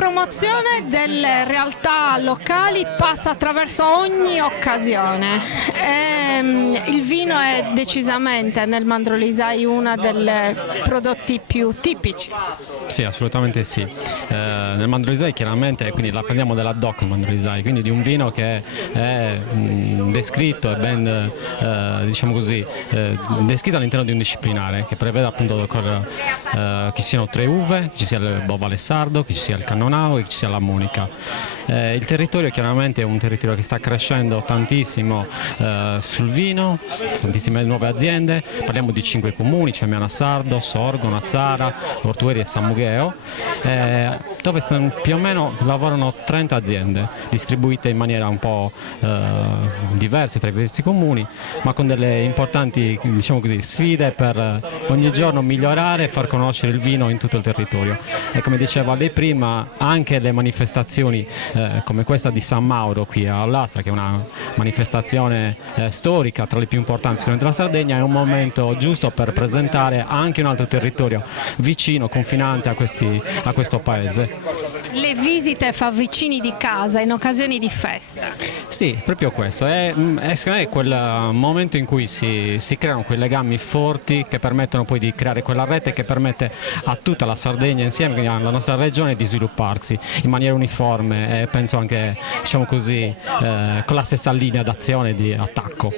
promozione delle realtà locali passa attraverso ogni occasione. Il vino è decisamente nel Mandrolisai uno dei prodotti più tipici. Sì, assolutamente sì. Nel Mandrolisai chiaramente, quindi la prendiamo dalla DOC Mandrolisai, quindi di un vino che è descritto e ben, diciamo così, descritto all'interno di un disciplinare che prevede appunto che ci siano 3 uve, che ci sia il Bova Sardo, che ci sia il Cannonau e che ci sia la Monica. Il territorio chiaramente è un territorio che sta crescendo tantissimo sul vino, tantissime nuove aziende, parliamo di 5 comuni, c'è Miana-Sardo, Sorgo, Nazzara, Ortueri e San Mugheo, dove più o meno lavorano 30 aziende distribuite in maniera un po' diverse tra i diversi comuni, ma con delle importanti, diciamo così, sfide per ogni giorno migliorare e far conoscere il vino in tutto il territorio. E come diceva lei prima, anche le manifestazioni come questa di San Mauro qui a Ollastra, che è una manifestazione storica tra le più importanti sicuramente della Sardegna, è un momento giusto per presentare anche un altro territorio vicino, confinante a questo paese. Le visite fa vicini di casa in occasioni di festa. Sì, proprio questo, secondo me è quel momento in cui si creano quei legami forti che permettono poi di creare quella rete che permette a tutta la Sardegna insieme, quindi alla nostra regione, di svilupparsi in maniera uniforme e penso anche, diciamo così, con la stessa linea d'azione di attacco.